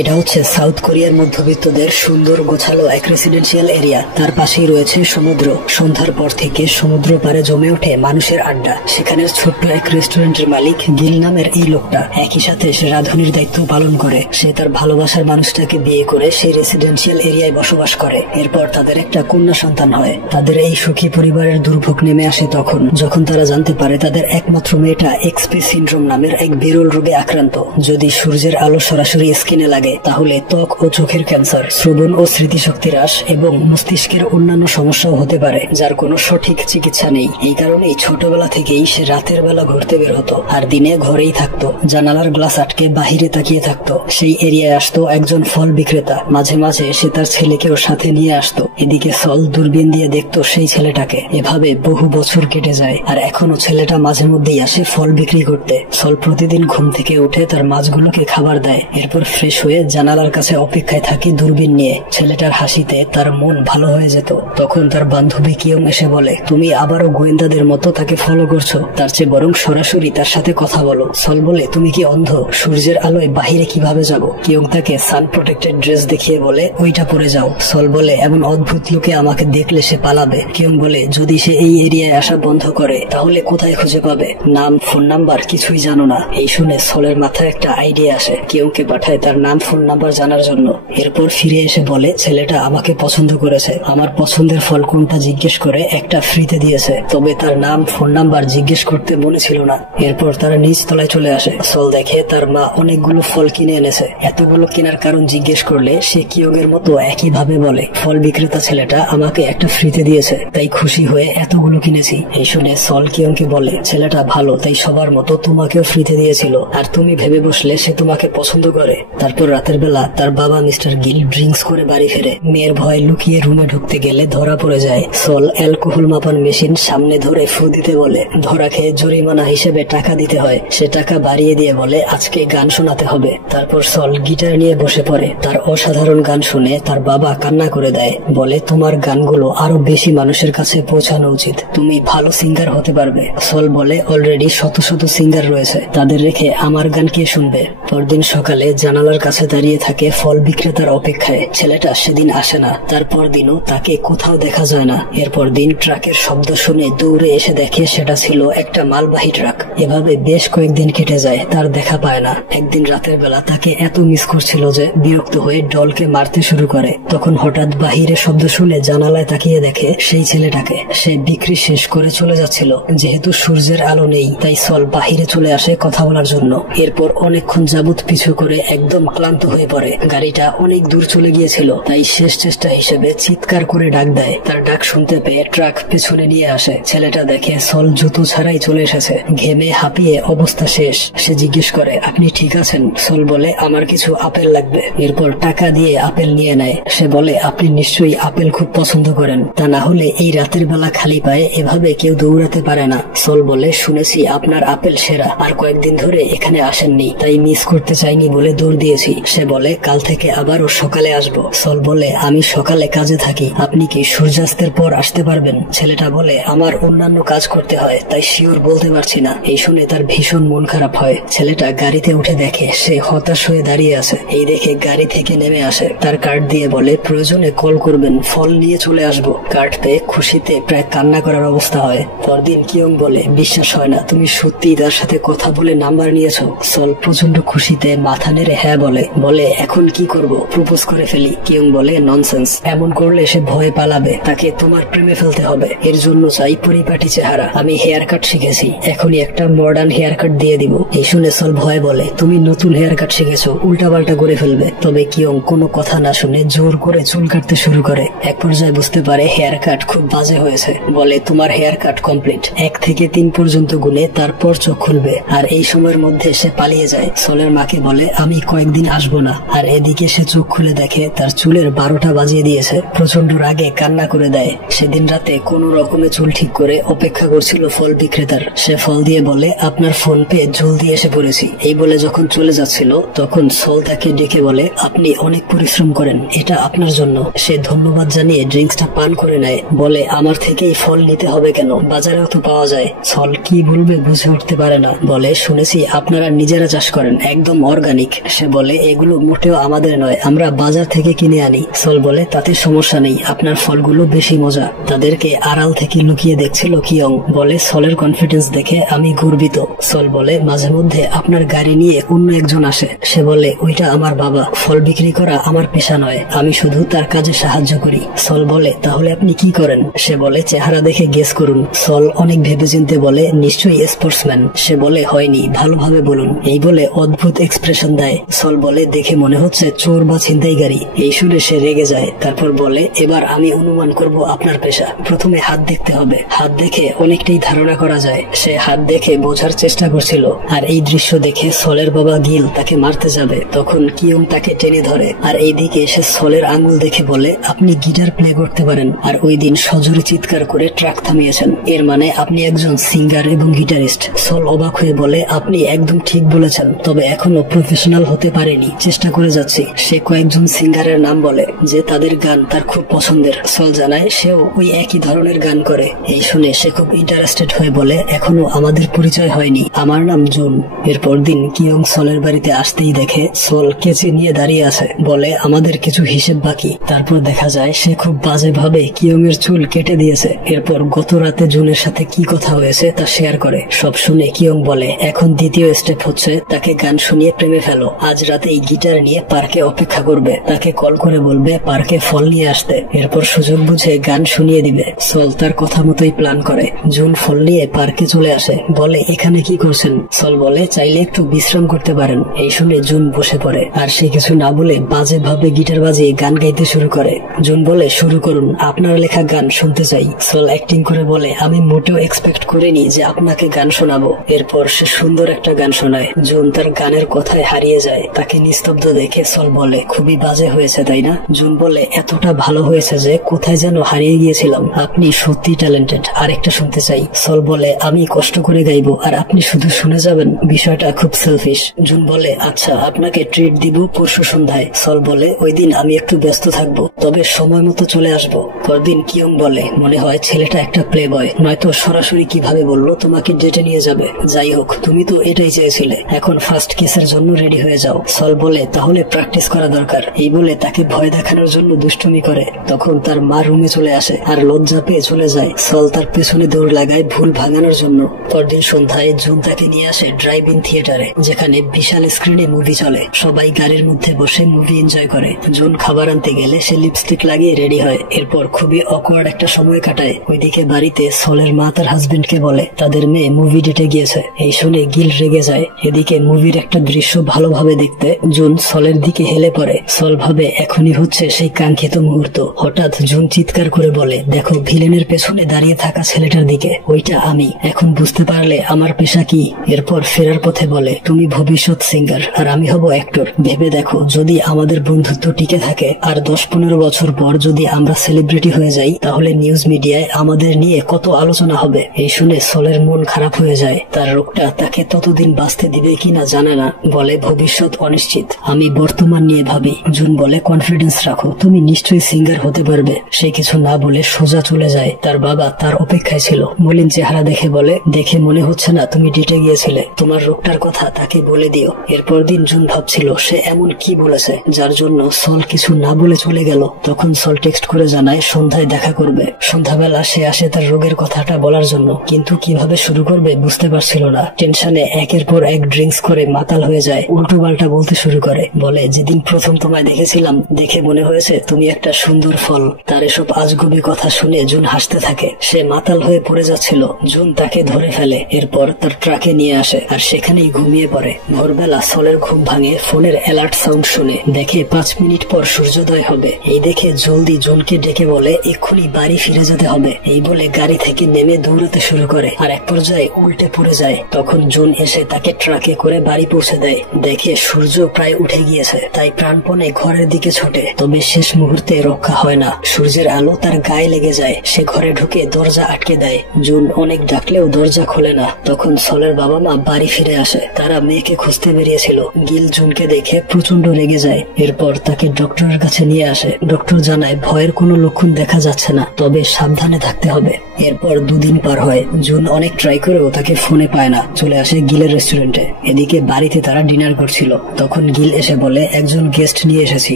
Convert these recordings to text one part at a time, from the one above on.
এটা হচ্ছে সাউথ কোরিয়ার মধ্যবিত্তদের সুন্দর গোছালো এক রেসিডেন্সিয়াল এরিয়া। তার পাশেই রয়েছে সমুদ্র। সন্ধ্যার পর থেকে সমুদ্র পারে জমে ওঠে মানুষের আড্ডা। সেখানে ছোট্ট এক রেস্টুরেন্টের মালিক গিল নামের এই লোকটা একই সাথে সে রাঁধুনির দায়িত্ব পালন করে। সে তার ভালোবাসার মানুষটাকে বিয়ে করে সেই রেসিডেন্সিয়াল এরিয়ায় বসবাস করে। এরপর তাদের একটা কন্যা সন্তান হয়। তাদের এই সুখী পরিবারের দুর্ভোগ নেমে আসে তখন যখন তারা জানতে পারে তাদের একমাত্র মেয়েটা এক্সপি সিনড্রোম নামের এক বিরল রোগে আক্রান্ত। যদি সূর্যের আলো সরাসরি স্কিনে লাগে তাহলে ত্বক ও চোখের ক্যান্সার, শ্রবণ ও স্মৃতিশক্তি হ্রাস এবং মস্তিষ্কের অন্যান্য সমস্যাও হতে পারে, যার কোনো সঠিক চিকিৎসা নেই। এই কারণেই ছোটবেলা থেকেই সে রাতের বেলা ঘুরতে বের হতো আর দিনে ঘরেই থাকতো। জানালার গ্লাস আটকে বাহিরে তাকিয়ে থাকতো। সেই এরিয়ায় আসতো একজন ফল বিক্রেতা। মাঝে মাঝে সে তার ছেলেকেও সাথে নিয়ে আসতো। এদিকে সল দূরবীন দিয়ে দেখতো সেই ছেলেটাকে। এভাবে বহু বছর কেটে যায় আর এখনো ছেলেটা মাঝে মধ্যেই আসে ফল বিক্রি করতে। সল প্রতিদিন ঘুম থেকে উঠে তার মাছগুলোকে খাবার দেয়। এরপর ফ্রেশ হয়ে জানালার কাছে অপেক্ষায় থাকি দূরবীন নিয়ে। ছেলেটার হাসিতে তার মন ভালো হয়ে যেত। তখন তার বান্ধবী কিয়ং এসে বলে, তুমি আবারও গোয়েন্দাদের মতো তাকে ফলো করছো, তার চেয়ে বরং সরাসরি তার সাথে কথা বলো। সল বলে, তুমি কি অন্ধ? সূর্যের আলোয় বাহিরে কিভাবে যাব? কিয়ং তাকে সান প্রোটেক্টেড ড্রেস দেখিয়ে বলে, ওইটা পরে যাও। সল বলে, এমন অদ্ভুত লোকে আমাকে দেখলে সে পালাবে। কিয়ং বলে, যদি সে এই এরিয়ায় আসা বন্ধ করে তাহলে কোথায় খুঁজে পাবে? নাম, ফোন নাম্বার কিছুই জানো না। এই শুনে সলের মাথায় একটা আইডিয়া আসে। কিয়ংকে পাঠায় তার নাম ফোন নাম্বার জানার জন্য। এরপর ফিরে এসে বলে, ছেলেটা আমাকে পছন্দ করেছে, আমার পছন্দের ফল কোনটা জিজ্ঞেস করে একটা ফ্রিতে দিয়েছে, তবে তার নাম ফোন নাম্বার জিজ্ঞেস করতে মনে ছিল না। এরপর তারা নিচ তলায় চলে আসে। সল দেখে তার মা অনেকগুলো ফল কিনে এনেছে। এতগুলো কেনার কারণ জিজ্ঞেস করলে সে কিয়ংয়ের মতো একই ভাবে বলে, ফল বিক্রেতা ছেলেটা আমাকে একটা ফ্রিতে দিয়েছে, তাই খুশি হয়ে এতগুলো কিনেছি। এই শুনে সল কিয়ংকে বলে, ছেলেটা ভালো, তাই সবার মতো তোমাকেও ফ্রিতে দিয়েছিল, আর তুমি ভেবে বসলে সে তোমাকে পছন্দ করে। তারপর রাতের বেলা তার বাবা মিস্টার গিল ড্রিঙ্কস করে বাড়ি ফেরে। মেয়ের ভয় লুকিয়ে রুমে ঢুকতে গেলে ধরা পড়ে যায়। সল অ্যালকোহল মাপার মেশিন সামনে ধরে ফু দিতে বলে। ধরা খেয়ে জরিমানা হিসেবে টাকা দিতে হয়। সে টাকা বাড়িয়ে দিয়ে বলে, আজকে গান শোনাতে হবে। তারপর সল গিটার নিয়ে বসে পড়ে। তার অসাধারণ গান শুনে তার বাবা কান্না করে দেয়। বলে, তোমার গানগুলো আরো বেশি মানুষের কাছে পৌঁছানো উচিত, তুমি ভালো সিঙ্গার হতে পারবে। সল বলে, অলরেডি শত শত সিঙ্গার রয়েছে, তাদের রেখে আমার গান কে শুনবে? পরদিন সকালে জানালার কাছে দাঁড়িয়ে থাকে ফল বিক্রেতার অপেক্ষায়। ছেলেটা সেদিন আসে না। তারপর দিনও তাকে কোথাও দেখা যায় না। এরপর দিন ট্রাকের শব্দ শুনে দৌড়ে এসে দেখে সেটা ছিল একটা মালবাহী ট্রাক। এভাবে বেশ কয়েকদিন কেটে যায়, তার দেখা পায় না। একদিন রাতের বেলা তাকে এত মিস করছিল যে বিরক্ত হয়ে ডলকে মারতে শুরু করে। তখন হঠাৎ বাহিরে শব্দ শুনে জানালায় তাকিয়ে দেখে সেই ছেলেটাকে। সে বিক্রি শেষ করে চলে যাচ্ছিল। যেহেতু সূর্যের আলো নেই তাই সল বাহিরে চলে আসে কথা বলার জন্য। এরপর অনেকক্ষণ যাবত পিছু করে একদম ক্লান্ত হয়ে পড়ে। গাড়িটা অনেক দূর চলে গিয়েছিল, তাই শেষ চেষ্টা হিসেবে চিৎকার করে ডাক দেয়। তার ডাক শুনতে পেয়ে ট্রাক পেছনে নিয়ে আসে। ছেলেটা দেখে সল জুতো ছাড়াই চলে এসেছে। ঘেমে হাঁপিয়ে অবস্থা শেষ। সে জিজ্ঞেস করে, আপনি ঠিক আছেন? সল বলে, আমার কিছু আপেল লাগবে। এরপর টাকা দিয়ে আপেল নিয়ে নেয়। সে বলে, আপনি নিশ্চয়ই আপেল খুব পছন্দ করেন, তা না হলে এই রাতের বেলা খালি পায়ে এভাবে কেউ দৌড়াতে পারে না। সল বলে, শুনেছি আপনার আপেল সেরা, আর কয়েকদিন ধরে এখানে আসেননি, তাই মিস করতে চাইনি বলে দৌড় দিয়েছি। সে বলে, কাল থেকে আবারও সকালে আসবো। সল বলে, আমি সকালে কাজে থাকি, আপনি কি সূর্যাস্তের পর আসতে পারবেন? ছেলেটা বলে, আমার অন্যান্য কাজ করতে হয়, তাই শিওর বলতে পারছি না। এই শুনে তার ভীষণ মন খারাপ হয়। ছেলেটা গাড়িতে উঠে দেখে সে হতাশ হয়ে দাঁড়িয়ে আছে। এই দেখে গাড়ি থেকে নেমে আসে। তার কার্ড দিয়ে বলে, প্রয়োজনে কল করবেন, ফল নিয়ে চলে আসবো। কার্ড পেয়ে খুশিতে প্রায় কান্না করার অবস্থা হয়। পরদিন কিয়ং বলে, বিশ্বাস হয় না, তুমি সত্যি তার সাথে কথা বলে নাম্বার নিয়েছো? সল প্রচন্ড খুশিতে মাথা নেড়ে হ্যাঁ বলে। বলে, এখন কি করব? প্রপোজ করে ফেলি। কিয়ং বলে, ননসেন্স, এমন করলে সে ভয় পালাবে, তাকে তোমার প্রেমে ফেলতে হবে। এর জন্য চাই পরিপাটি চেহারা। আমি হেয়ার কাট শিখেছি, এখনই একটা মডার্ন হেয়ার কাট দিয়ে দিব। এই শুনে সল ভয় বলে, তুমি নতুন হেয়ার কাট শিখেছো, উল্টাপাল্টা করে ফেলবে। তবে কিয়ং কোনো কথা না শুনে জোর করে চুল কাটতে শুরু করে। এক পর্যায়ে বুঝতে পারে হেয়ার কাট খুব বাজে হয়েছে। বলে, তোমার হেয়ার কাট কমপ্লিট। 1 থেকে 3 পর্যন্ত গুনে তারপর চোখ খুলবে। আর এই সময়ের মধ্যে সে পালিয়ে যায়। সলের মাকে বলে, আমি কয়েকদিন আসবো না। আর এদিকে সে চোখ খুলে দেখে তার চুলের 12টা বাজিয়ে দিয়েছে। প্রচন্ড রাগে কান্না করে দেয়। সেদিন রাতে কোন রকমে চুল ঠিক করে অপেক্ষা করছিল ফল বিক্রেতার। সে ফল দিয়ে বলে, আপনার ফোন পেয়ে জলদি এসে পড়েছি। এই বলে যখন চলে যাচ্ছিল তখন সল তাকে ডেকে বলে, আপনি অনেক পরিশ্রম করেন, এটা আপনার জন্য। সে ধন্যবাদ জানিয়ে ড্রিঙ্কসটা পান করে নেয়। বলে, আমার থেকেই ফল নিতে হবে কেন, বাজারেও তো পাওয়া যায়। সল কি বলবে বুঝে উঠতে পারে না। বলে, শুনেছি আপনারা নিজেরা চাষ করেন, একদম অর্গানিক। সে বলে, এগুলো মোটেও আমাদের নয়, আমরা বাজার থেকে কিনে আনি। সল বলে তাতে সমস্যা নেই, আপনার ফলগুলো বেশি মজা। তাদেরকে আড়াল থেকে লুকিয়ে দেখছিল কিয়ং। বলে সলের কনফিডেন্স দেখে আমি গর্বিত। সল বলে মাঝে মধ্যে আপনার গাড়ি নিয়ে অন্য একজন আসে। সে বলে ওইটা আমার বাবা, ফল বিক্রি করা আমার পেশা নয়, আমি শুধু তার কাজে সাহায্য করি। সল বলে তাহলে আপনি কি করেন? সে বলে চেহারা দেখে গেস করুন। সল অনেক ভেবেচিন্তে বলে নিশ্চয়ই স্পোর্টসম্যান। সে বলে হয়নি, ভালোভাবে বলুন। এই বলে অদ্ভুত এক্সপ্রেশন দেয়। সল বলে দেখে মনে হচ্ছে চোর বা ছিনতাইকারী। এই শুনে সে রেগে যায়। তারপর বলে এবার আমি অনুমান করব আপনার পেশা। প্রথমে হাত দেখতে হবে, হাত দেখে অনেকটাই ধারণা করা যায়। সে হাত দেখে বোঝার চেষ্টা করছিল। আর এই দৃশ্য দেখে সলের বাবা গিল তাকে মারতে যাবে, তখন কিয়ং তাকে টেনে ধরে। আর এইদিকে সে সলের আঙ্গুল দেখে বলে আপনি গিটার প্লে করতে পারেন, আর ওই দিন সজোরে চিৎকার করে ট্রাক থামিয়েছেন, এর মানে আপনি একজন সিঙ্গার এবং গিটারিস্ট। সল অবাক হয়ে বলে আপনি একদম ঠিক বলেছেন, তবে এখনো প্রফেশনাল হতে পারেনি, চেষ্টা করে যাচ্ছি। সে কয়েকজন সিঙ্গারের নাম বলে যে তাদের গান তার খুব পছন্দের। সল জানায় সেও ওই একই ধরনের গান করে। এই শুনে সে খুব ইন্টারেস্টেড হয়ে বলে এখনো আমাদের পরিচয় হয়নি, আমার নাম জুন। এরপর দিন কিয়ং সলের বাড়িতে আসতেই দেখে সল কেচি নিয়ে দাঁড়িয়ে আছে। বলে আমাদের কিছু হিসেব বাকি। তারপর দেখা যায় সে খুব বাজে ভাবে কিয়ং এর চুল কেটে দিয়েছে। এরপর গত রাতে জুনের সাথে কি কথা হয়েছে তা শেয়ার করে। সব শুনে কিয়ং বলে এখন দ্বিতীয় স্টেপ হচ্ছে তাকে গান শুনিয়ে প্রেমে ফেলো। আজ রাতে এই গিটার নিয়ে পার্কে অপেক্ষা করবে, তাকে কল করে বলবে পার্কে ফল নিয়ে আসতে, এরপর সুযোগ বুঝে গান শুনিয়ে দিবে। সল তার কথা মতোই প্ল্যান করে। জুন ফল নিয়ে পার্কে চলে আসে। বলে এখানে কি করছেন? সল বলে চাইলে একটু বিশ্রাম করতে পারেন। এই শুনে জুন বসে পড়ে, আর সে কিছু না বলে বাজে ভাবে গিটার বাজিয়ে গান গাইতে শুরু করে। জুন বলে শুরু করুন, আপনার লেখা গান শুনতে চাই। সল অ্যাক্টিং করে বলে আমি মোটেও এক্সপেক্ট করিনি যে আপনাকে গান শোনাবো। এরপর সে সুন্দর একটা গান শোনায়। জুন তার গানের কথায় হারিয়ে যায়। তাকে নিস্তব্ধ দেখে সল বলে খুবই বাজে হয়েছে তাই না? জুন বলে এতটা ভালো হয়েছে যে কোথায় যেন হারিয়ে গিয়েছিলাম, আপনি সত্যি ট্যালেন্টেড, আরেকটা শুনতে চাই। সল বলে আমি কষ্ট করে গাইবো আর আপনি শুধু শুনে যাবেন, বিষয়টা খুব সেলফিশ। জুন বলে আচ্ছা, আপনাকে ট্রিট দিব পরশু সন্ধ্যায়। সল বলে ওই দিন আমি একটু ব্যস্ত থাকবো, তবে সময় মতো চলে আসবো। পরদিন কিয়ং বলে মনে হয় ছেলেটা একটা প্লে বয়, নয়তো সরাসরি কিভাবে বললো তোমাকে ডেটে নিয়ে যাবে। যাই হোক, তুমি তো এটাই চেয়েছিলে, এখন ফার্স্ট কেসের জন্য রেডি হয়ে যাও। সল বলে তাহলে প্র্যাকটিস করা দরকার। এই বলে তাকে ভয় দেখানোর জন্য দুষ্টুমি করে। তখন তার মা রুমে চলে আসে আর লজ্জা পেয়ে চলে যায়। সল তার পেছনে দৌড় লাগায় ভুল ভাঙানোর জন্য। পরদিন সন্ধ্যায় জুন তাকে নিয়ে আসে ড্রাইভ ইন থিয়েটারে, যেখানে বিশাল স্ক্রিনে মুভি চলে। সবাই গাড়ির মধ্যে বসে মুভি এনজয় করে। জুন খাবার আনতে গেলে সে লিপস্টিক লাগিয়ে রেডি হয়। এরপর খুবই অকওয়ার্ড একটা সময় কাটায়। ওইদিকে বাড়িতে সলের মা তার হাজবেন্ডকে বলে তাদের মেয়ে মুভি ডেটে গিয়েছে। এই শুনে গিল রেগে যায়। এদিকে মুভির একটা দৃশ্য ভালোভাবে দেখতে জুন সলের দিকে হেলে পড়ে। সল ভাবে এখনই হচ্ছে সেই কাঙ্ক্ষিত মুহূর্ত। হঠাৎ জুন চিৎকার করে বলে দেখো ভিলেনের পেছনে দাঁড়িয়ে থাকা ছেলেটার দিকে, ওইটা আমি। এখন বুঝতে পারলে আমার পেশা কি? এরপর ফেরার পথে বলে তুমি ভবিষ্যৎ সিঙ্গার আর আমি হব অ্যাক্টর। ভেবে দেখো যদি আমাদের বন্ধুত্ব টিকে থাকে আর 10-15 বছর পর যদি আমরা সেলিব্রিটি হয়ে যাই, তাহলে নিউজ মিডিয়ায় আমাদের নিয়ে কত আলোচনা হবে। এই শুনে সলের মন খারাপ হয়ে যায়। তার রোগটা তাকে ততদিন বাঁচতে দিবে কিনা জানে না। বলে ভবিষ্যৎ অনিশ্চিত, আমি বর্তমান নিয়ে ভাবি। জুন বলে কনফিডেন্স রাখো, তুমি নিশ্চয়ই সিঙ্গার হতে পারবে। সে কিছু না বলে সোজা চলে যায়। তার বাবা তার অপেক্ষায় ছিল। মলিন চেহারা দেখে বলে দেখে মনে হচ্ছে না তুমি ডেটে গিয়েছিলে, তোমার রোগটার কথা তাকে বলে দিও। এরপর দিন জুন ভাবছিল সে এমন কি বলেছে যার জন্য সল কিছু না বলে চলে গেল। তখন সল টেক্সট করে জানায় সন্ধ্যায় দেখা করবে। সন্ধ্যাবেলা সে আসে তার রোগের কথাটা বলার জন্য, কিন্তু কিভাবে শুরু করবে বুঝতে পারছিল না। টেনশনে একের পর এক ড্রিঙ্কস করে মাতাল হয়ে যায়। উল্টো পাল্টা বলতে শুরু করে। বলে যেদিন প্রথম তোমায় দেখেছিলাম দেখে মনে হয়েছে তুমি একটা সুন্দর ফল। তার এসব আজগুবি কথা শুনে জুন হাসতে থাকে। সে মাতাল হয়ে পড়ে যাচ্ছিল। জুন তাকে ধরে ফেলে। এরপর তার ট্রাকে নিয়ে আসে আর সেখানেই ঘুমিয়ে পড়ে। ভোরবেলা সলের ঘুম ভাঙে ফোনের অ্যালার্ট সাউন্ড শুনে। দেখে 5 মিনিট পর সূর্যোদয় হবে। এই দেখে জলদি জুনকে ডেকে বলে এক্ষুনি বাড়ি ফিরে যেতে হবে। এই বলে গাড়ি থেকে নেমে দৌড়াতে শুরু করে আর এক পর্যায়ে উল্টে পড়ে যায়। তখন জুন এসে তাকে ট্রাকে করে বাড়ি পৌঁছে দেয়। দেখে সূর্য প্রায় উঠে গিয়েছে, তাই প্রাণপণে ঘরের দিকে ছোটে। তবে শেষ মুহূর্তে রক্ষা হয় না। সূর্যের আলো তার গায়ে লেগে যায়। সে ঘরে ঢুকে দরজা আটকে দেয়। জুন অনেক ডাকলেও দরজা খোলে না। তখন সলের বাবা মা বাড়ি ফিরে আসে। তারা মেয়েকে খুঁজতে বেরিয়েছিল। গিল জুনকে দেখে প্রচন্ড রেগে যায়। এরপর তাকে ডক্টরের কাছে নিয়ে আসে। ডক্টর জানায় ভয়ের কোনো লক্ষণ দেখা যাচ্ছে না, তবে সাবধানে থাকতে হবে। এরপর 2 দিন পার হয়। জুন অনেক ট্রাই করেও তাকে ফোনে পায় না। চলে আসে গিলের রেস্টুরেন্টে। এদিকে বাড়িতে তারা ডিনার করছিল। তখন তখন গিল এসে বলে একজন গেস্ট নিয়ে এসেছি।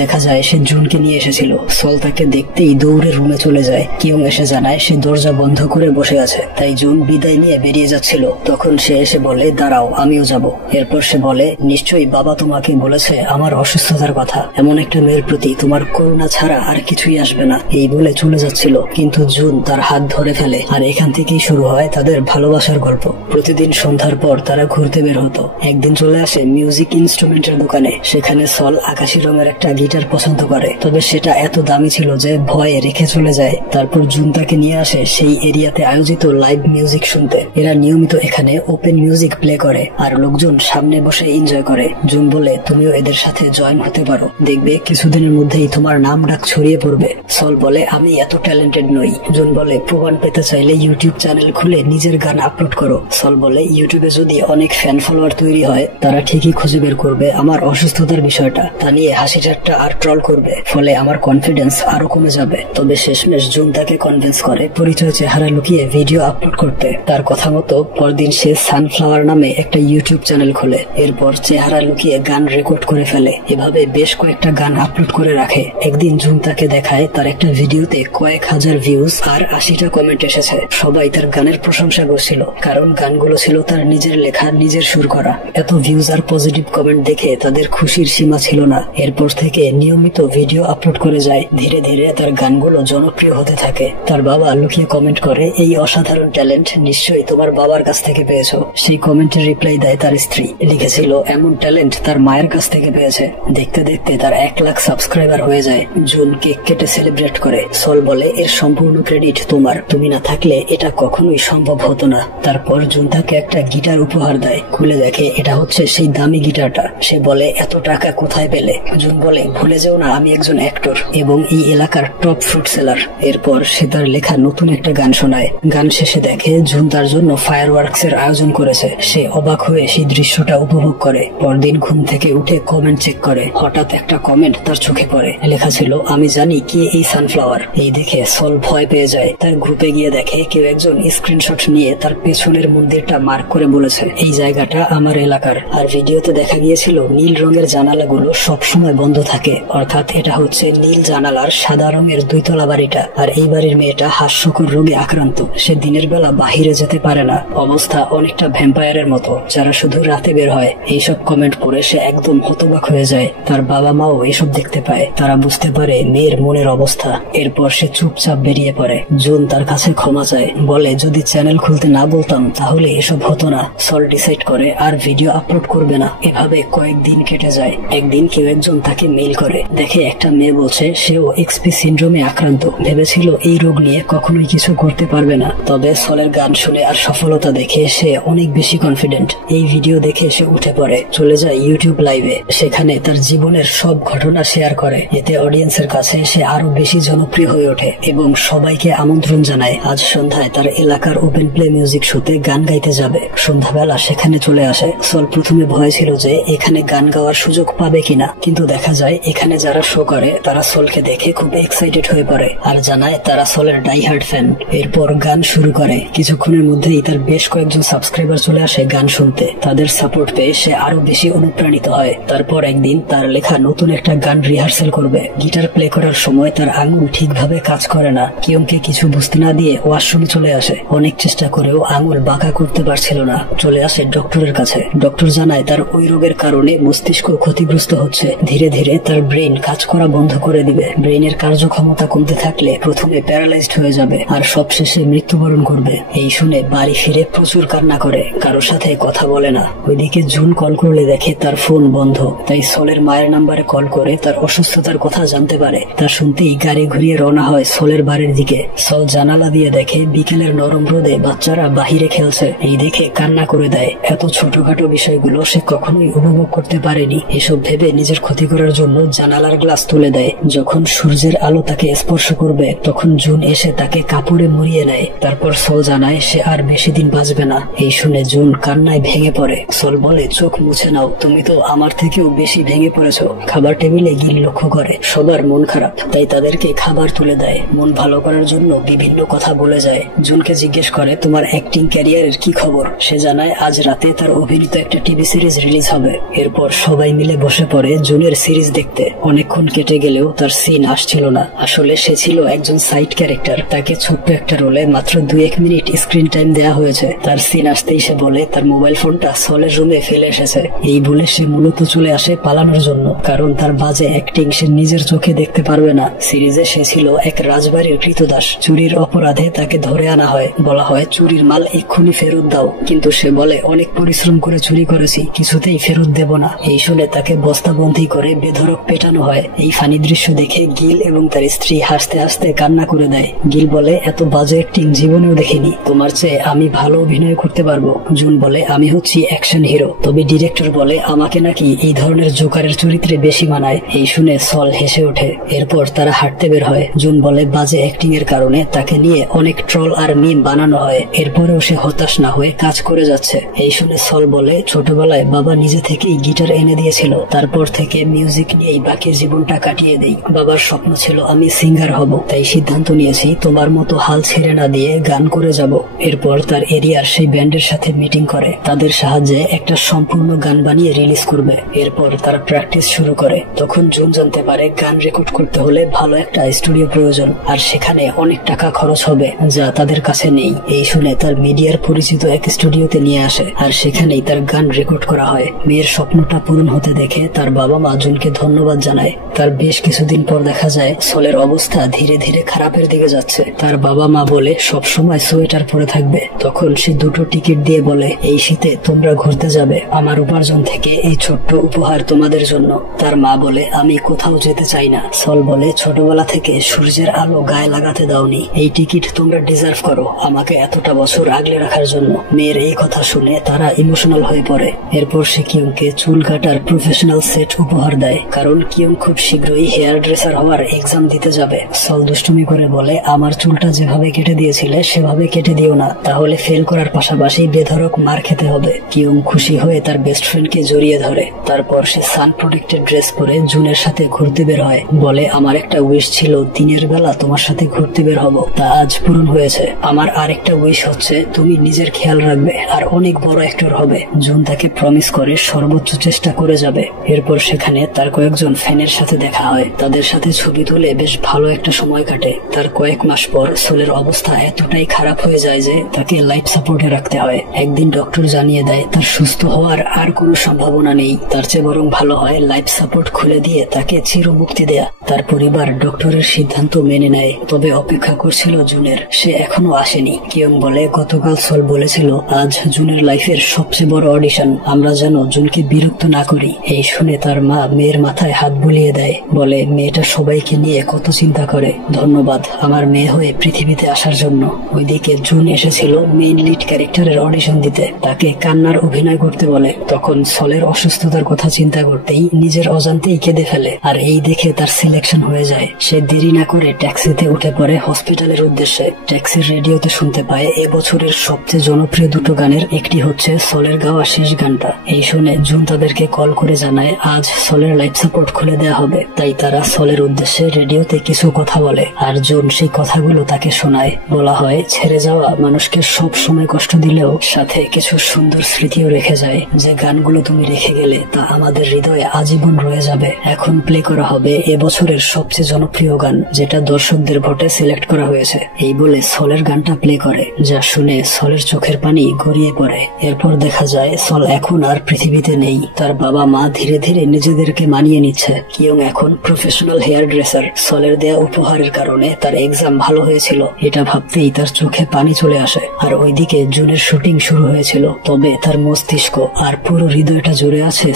দেখা যায় সে জুনকে নিয়ে এসেছিল। সল তাকে দেখতেই দৌড়ে রুমে চলে যায়। কিয়ং এসে জানায় সে দরজা বন্ধ করে বসে আছে, তাই জুন বিদায় নিয়ে বেরিয়ে যাচ্ছিল। তখন সে এসে বলে দাঁড়াও, আমিও যাব। এরপর সে বলে নিশ্চয়ই বাবা তোমাকে বলেছে আমার অসুস্থতার কথা, এমন একটা মেয়ের প্রতি তোমার করুণা ছাড়া আর কিছুই আসবে না। এই বলে চলে যাচ্ছিল, কিন্তু জুন তার হাত ধরে ফেলে। আর এখান থেকেই শুরু হয় তাদের ভালোবাসার গল্প। প্রতিদিন সন্ধ্যার পর তারা ঘুরতে বের হতো। একদিন চলে আসে মিউজিক ইনস্ট্রুমেন্টের দোকানে। সেখানে সল আকাশি রঙের একটা গিটার পছন্দ করে, তবে সেটা এত দামি ছিল যে ভয়ে রেখে চলে যায়। তারপর জুন তাকে নিয়ে আসে সেই এরিয়াতে আয়োজিত লাইভ মিউজিক শুনতে। এরা নিয়মিত এখানে ওপেন মিউজিক প্লে করে আর লোকজন সামনে বসে এনজয় করে। জুন বলে তুমিও এদের সাথে জয়েন হতে পারো, দেখবে কিছুদিনের মধ্যেই তোমার নাম ডাক ছড়িয়ে পড়বে। সল বলে আমি এত ট্যালেন্টেড নই। জুন বলে প্রমাণ পেতে চাইলে ইউটিউব চ্যানেল খুলে নিজের গান আপলোড করো। সল বলে ইউটিউবে যদি অনেক ফ্যান ফলোয়ার তৈরি হয় তারা ঠিকই খুঁজে বের করবে আমার অসুস্থতার বিষয়টা, তা নিয়ে হাসি ঠাট্টা আর ট্রল করবে, ফলে আমার কনফিডেন্স আরো কমে যাবে। তবে শেষমেশ জুন তাকে কনভিন্স করে পরিচয় চেহারা লুকিয়ে ভিডিও আপলোড করতে। তার কথা মতো পরদিন সে সানফ্লাওয়ার নামে একটা ইউটিউব চ্যানেল খোলে। এরপর চেহারা লুকিয়ে গান রেকর্ড করে ফেলে। এভাবে বেশ কয়েকটা গান আপলোড করে রাখে। একদিন জুন তাকে দেখায় তার একটা ভিডিওতে কয়েক হাজার ভিউজ আর 80টা কমেন্ট এসেছে। সবাই তার গানের প্রশংসা করছিল, কারণ গানগুলো ছিল তার নিজের লেখা, নিজের সুর করা। এত ভিউজ আর পজিটিভ কমেন্ট দেখে তাদের খুশির সীমা ছিল না। এরপর থেকে নিয়মিত ভিডিও আপলোড করে যায়। ধীরে ধীরে তার গানগুলো জনপ্রিয় হতে থাকে। তার বাবা লুকিয়ে কমেন্ট করে এই অসাধারণ ট্যালেন্ট নিশ্চয়ই তোমার বাবার কাছ থেকে পেয়েছো। সেই কমেন্টের রিপ্লাই দেয় তার স্ত্রী, লিখেছিল এমন ট্যালেন্ট তার মায়ের কাছ থেকে পেয়েছে। দেখতে দেখতে তার 1 লাখ সাবস্ক্রাইবার হয়ে যায়। জুন কেক কেটে সেলিব্রেট করে। সল বলে এর সম্পূর্ণ ক্রেডিট তোমার, তুমি না থাকলে এটা কখনোই সম্ভব হতো না। তারপর জুন তাকে একটা গিটার উপহার দেয়। খুলে দেখে এটা হচ্ছে সেই দামি গিটারটা। সে বলে এত টাকা কোথায় পেলে? জুন বলে ভুলে যেও না আমি একজন অ্যাক্টর এবং এই এলাকার টপ ফ্রুট সেলার। এরপর সে তার লেখা নতুন একটা গান শোনায়। গান শেষে দেখে জুন তার জন্য ফায়ারওয়ার্কস এর আয়োজন করেছে। সে অবাক হয়ে সেই দৃশ্যটা উপভোগ করে। পরদিন ঘুম থেকে উঠে কমেন্ট চেক করে। হঠাৎ একটা কমেন্ট তার চোখে পড়ে। লেখা ছিল আমি জানি কে এই সানফ্লাওয়ার। এই দেখে সল ভয় পেয়ে যায়। তার গ্রুপে গিয়ে দেখে কেউ একজন স্ক্রিনশট নিয়ে তার পেছনের মন্দিরটা মার্ক করে বলেছে এই জায়গাটা আমার এলাকার। আর ভিডিওতে দেখা গিয়েছিল নীল রঙের জানালাগুলো সবসময় বন্ধ থাকে, অর্থাৎ এটা হচ্ছে নীল জানালার সাদা রঙের 2 তলা বাড়িটা। আর এই বাড়ির মেয়েটা হাস্যকর রোগে আক্রান্ত। সে দিনের বেলা বাহিরে যেতে পারে না। অবস্থা অনেকটা ভ্যাম্পায়ারের মতো, যারা শুধু রাতে বের হয়। এইসব কমেন্ট পড়ে সে একদম হতবাক হয়ে যায়। তার বাবা মাও এসব দেখতে পায়। তারা বুঝতে পারে মেয়ের মনের অবস্থা। এরপর সে চুপচাপ বেরিয়ে পড়ে। জুন তার কাছে ক্ষমা চায়, বলে যদি চ্যানেল খুলতে না বলতাম তাহলে এসব হতো না। সল ডিসাইড করে আর ভিডিও আপলোড করবে না। এভাবে কয়েকদিন কেটে যায়। একদিন কেউ একজন তাকে মেইল করে। দেখে একটা মেয়ে বলছে সেও এক্সপি সিন্ড্রোমে আক্রান্ত। ভেবেছিল এই রোগ নিয়ে কখনোই কিছু করতে পারবে না। তবে সলের গান শুনে আর সফলতা দেখে সে অনেক বেশি কনফিডেন্ট। এই ভিডিও দেখে সে উঠে পড়ে, চলে যায় ইউটিউব লাইভে। সেখানে তার জীবনের সব ঘটনা শেয়ার করে। এতে অডিয়েন্সের কাছে সে আরো বেশি জনপ্রিয় হয়ে ওঠে এবং সবাইকে আমন্ত্রণ জানায় আজ সন্ধ্যায় তার এলাকার ওপেন প্লে মিউজিক শোতে গান গাইতে যাবে। সন্ধ্যাবেলা সেখানে চলে আসে। সল প্রথমে ভয় ছিল যে এখানে গান গাওয়ার সুযোগ পাবে কিনা, কিন্তু দেখা যায় এখানে যারা শো করে তারা সলকে দেখে খুব এক্সাইটেড হয়ে পড়ে আর জানায় তারা সলের ডাইহার্ড ফ্যান। এরপর গান শুরু করে। কিছুক্ষণের মধ্যেই তার বেশ কয়েকজন সাবস্ক্রাইবার চলে আসে গান শুনতে। তাদের সাপোর্ট পেয়ে সে আরো বেশি অনুপ্রাণিত হয়। তারপর একদিন তার লেখা নতুন একটা গান রিহার্সেল করবে। গিটার প্লে করার সময় তার আঙুল ঠিকভাবে কাজ করে না। কিয়ংকে কিছু বুঝতে না দিয়ে ওয়াশরুমে চলে আসে। অনেক চেষ্টা করেও আঙুল বাঁকা করতে পারছিল না। চলে আসে ডক্টরের কাছে। ডক্টর জানায় তার ওই রোগের কারণে মস্তিষ্ক ক্ষতিগ্রস্ত হচ্ছে। ধীরে ধীরে তার ব্রেন কাজ করা বন্ধ করে দিবে। ব্রেনের কার্যক্ষমতা কমতে থাকলে প্রথমে প্যারালাইজড হয়ে যাবে আর সবশেষে মৃত্যুবরণ করবে। এই শুনে বাড়ি ফিরে প্রচুর কান্না করে, কারোর সাথে কথা বলে না। ওইদিকে জুন কল করলে দেখে তার ফোন বন্ধ। তাই সলের মায়ের নাম্বারে কল করে তার অসুস্থতার কথা জানতে পারে। তা শুনতেই গাড়ি ঘুরিয়ে রওনা হয় সলের বাড়ির দিকে। সল জানালা দিয়ে দেখে বিকেলের নরম রোদে বাচ্চারা বাহিরে খেলছে। এই দেখে কান্না করে দেয়। এত ছোটখাটো বিষয়গুলো সে কখনোই উপভোগ করতে পারেনি। এসব ভেবে নিজের ক্ষতি করার জন্য জানালার গ্লাস তুলে দেয়। যখন সূর্যের আলো তাকে স্পর্শ করবে তখন জুন এসে তাকে কাপড়ে মুড়িয়ে নেয়। তারপর সল জানায় সে আর বেশি দিন বাঁচবে না। এই শুনে জুন কান্নায় ভেঙে পড়ে। সল বলে চোখ মুছে নাও, তুমি তো আমার থেকেও বেশি ভেঙে পড়েছ। খাবার টেবিলে গিল লক্ষ্য করে সবার মন খারাপ, তাই তাদেরকে খাবার তুলে দেয়। মন ভালো করার জন্য বিভিন্ন কথা বলে যায়। জুনকে জিজ্ঞেস করে তোমার অ্যাক্টিং ক্যারিয়ারের কি খবর। সে জানায় আজ রাতে তার অভিনীত একটা টিভি সিরিজ রিলিজ হবে। এরপর সবাই মিলে বসে পড়ে জুনের সিরিজ দেখতে। অনেকক্ষণ কেটে গেলেও তার সিন আসছিল না। আসলে সে ছিল একজন সাইড ক্যারেক্টার, তাকে ছোট্ট একটা রোলে মাত্র 2-1 মিনিট স্ক্রিন টাইম দেওয়া হয়েছে। তার সিন আসতেই সে বলে তার মোবাইল ফোনটা সলের রুমে ফেলে এসেছে। এই বলে সে মূলত চলে আসে পালানোর জন্য, কারণ তার বাজে অ্যাক্টিং সে নিজের চোখে দেখতে পারবে না। সিরিজে সে ছিল এক রাজবাড়ির কৃতদাস। চুরির অপরাধে তাকে ধরে আনা হয়, বলা হয় চুরির মাল এক্ষুনি ফেরত দাও, কিন্তু সে বলে অনেক পরিশ্রম করে চুরি করেছি, কিছুতেই ফেরত দেব না। এই শুনে তাকে বস্তাবন্দি করে বেধড়ক পেটানো হয়। এই ফানি দৃশ্য দেখে গিল এবং তার স্ত্রী হাসতে হাসতে কান্না করে দেয়। গিল বলে এত বাজে অ্যাক্টিং জীবনেও দেখিনি, তোমার চেয়ে আমি ভালো অভিনয় করতে পারবো। জুন বলে আমি হচ্ছি অ্যাকশন হিরো। তবে ডিরেক্টর বলে আমাকে নাকি এই ধরনের জোকারের চরিত্রে বেশি মানায়। এই শুনে সল হেসে ওঠে। এরপর তারা হাঁটতে বের হয়। জুন বলে বাজে অ্যাক্টিং এর কারণে তাকে নিয়ে অনেক ট্রল আর মিম বানানো হয়। এরপরেও সে হতাশ না হয়ে কাজ করে যাচ্ছে। এই শুনে সল বলে ছোটবেলায় বাবা নিজে থেকেই গিটার এনে দিয়েছিল, তারপর থেকে মিউজিক নিয়েই বাকি জীবনটা কাটিয়ে দেই। বাবার স্বপ্ন ছিল আমি সিঙ্গার হব, তাই সিদ্ধান্ত নিয়েছি তোমার মতো হাল ছেড়ে না দিয়ে গান করে যাব। এরপর তার এরিয়ার সেই ব্যান্ডের সাথে মিটিং করে, তাদের সাহায্যে একটা সম্পূর্ণ গান বানিয়ে রিলিজ করবে। এরপর তার প্র্যাকটিস শুরু করে। তখন জুন জানতে পারে গান রেকর্ড করতে হলে ভালো একটা স্টুডিও প্রয়োজন, আর সেখানে অনেক টাকা খরচ হবে যা তাদের কাছে নেই। এই শুনে তার মিডিয়ার পরিচিত এক স্টুডিওতে নিয়ে আসে, আর সেখানেই তার গান রেকর্ড করা হয়। মেয়ের স্বপ্নটা পূরণ হতে দেখে তার বাবা মা জুনকে ধন্যবাদ জানায়। তার বেশ কিছুদিন পর দেখা যায় সলের অবস্থা ধীরে ধীরে খারাপের দিকে যাচ্ছে। তার বাবা মা বলে সব সময় সোয়েটার পরে থাকবে। তখন সে 2টো টিকিট দিয়ে বলে এই শীতে তোমরা ঘুরতে যাবে, আমার উপার্জন থেকে এই ছোট্ট উপহার তোমাদের জন্য। তার মা বলে আমি কোথাও যেতে চাই না। সল বলে ছোটবেলা থেকে সূর্যের আলো গায়ে লাগাতে দাওনি, এই টিকিট তোমরা ডিজার্ভ করো আমাকে এতটা বছর আগলে রাখার জন্য। মেয়ের এই কথা শুনে তারা ইমোশনাল হয়ে পড়ে। এরপর সে কিয়ংকে চুল কাটার প্রফেশনাল সেট উপহার দেয়, কারণ কিয়ং খুব শীঘ্রই হেয়ার ড্রেসার হওয়ার এক্সাম দিতে যাবে। সল দুষ্টুমি করে বলে আমার চুলটা যেভাবে কেটে দিয়েছিলে সেভাবে কেটে দিও না, তাহলে ফেল করার পাশাপাশি বেধড়ক মার খেতে হবে। কিয়ং খুশি হয়ে তার বেস্ট ফ্রেন্ডকে জড়িয়ে ধরে। তারপর সে সান প্রোটেক্টেড ড্রেস পরে জুনের সাথে ঘুরতে বের হয়। বলে আমার একটা উইশ ছিল দিনের বেলা তোমার সাথে ঘুরতে বের হব, তা আজ পূরণ হয়েছে। আমার আরেকটা উইশ হচ্ছে তুমি নিজের খেয়াল রাখবে আর অনেক বড় অ্যাক্টর হবে। জুন তাকে প্রমিস করে সর্বোচ্চ চেষ্টা করে যাবে। এরপর সেখানে তার কয়েকজন ফ্যানের সাথে দেখা হয়, তাদের সাথে ছবি তুলে বেশ ভালো একটা সময় কাটে। তার কয়েক মাস পর সোলের অবস্থা এতটাই খারাপ হয়ে যায় যে তাকে লাইফ সাপোর্টে রাখতে হয়। একদিন ডক্টর জানিয়ে দেয় তার সুস্থ হওয়ার আর কোনো সম্ভাবনা নেই, তার চেয়ে বরং ভালো হয় লাইফ সাপোর্ট খুলে দিয়ে তাকে চিরমুক্তি দেয়া। তার পরিবার ডক্টরের সিদ্ধান্ত মেনে নেয়, তবে অপেক্ষা করছিল জুনের। সে এখনো আসেনি। কিয়ং বলে গতকাল সোল বলেছিল আজ জুনের লাইফের সবচেয়ে বড় অডিশন, আমরা যেন জুনকে বিরক্ত না করি। এই শুনে তার মা মেয়ের মাথায় হাত বুলিয়ে দেয়, বলে মেয়েটা সবাইকে নিয়ে কত চিন্তা করে, ধন্যবাদ আমার মেয়ে হয়ে পৃথিবীতে আসার জন্য। ওইদিকে জুন এসেছিল মেইন লিড ক্যারেক্টারের অডিশন দিতে, তাকে কান্নার অভিনয় করতে বলে। তখন সলের অসুস্থতার কথা চিন্তা করতেই নিজের অজান্তেই কেঁদে ফেলে, আর এই দেখে তার সিলেকশন হয়ে যায়। সে দেরি না করে ট্যাক্সিতে উঠে পড়ে হসপিটালের উদ্দেশ্যে। ট্যাক্সির রেডিওতে শুনতে পায় এবছরের সবচেয়ে জনপ্রিয় 2টো গানের একটি হচ্ছে সলের গাওয়া শেষ গানটা। এই শুনে জুন তাদেরকে কল করে জানায় আজ সলের লাইফ সাপোর্ট খুলে দেওয়া হবে। তাই তারা সলের উদ্দেশ্যে রেডিওতে কিছু কথা বলে, আর জুন সেই কথাগুলো তাকে শোনায়। বলা হয় ছেড়ে যাওয়া মানুষকে সব সময় কষ্ট দিলেও সাথে কিছু সুন্দর স্মৃতিও রেখে যায়। যে গানগুলো তুমি রেখে গেলে তা আমাদের হৃদয়ে আজীবন রয়ে যাবে। এখন প্লে করা হবে এবছরের সবচেয়ে জনপ্রিয় গান, যেটা দর্শকদের ভোটে সিলেক্ট করা হয়েছে। এই বলে সলের গানটা প্লে করে, যা শুনে সলের চোখের পানি গড়িয়ে পড়ে। এরপর দেখা যায় সল এখন আর পৃথিবীতে নেই। তার বাবা মা ধীরে ধীরে নিজেদেরকে মানিয়ে নিচ্ছে। কিয়ং এখন প্রফেশনাল হেয়ার ড্রেসার। সলের দেয়া উপহারের কারণে তার এক্সাম ভালো হয়েছিল, এটা ভাবতেই তার চোখে পানি চলে আসে। আর ওইদিকে জুনের শুটিং শুরু হয়েছিল, তবে তার মস্তিষ্ক আর পুরো হৃদয়টা জুড়ে আছে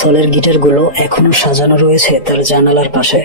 সলের গিটার গুলো এখনো সাজানো রয়েছে তার জানালার পাশে।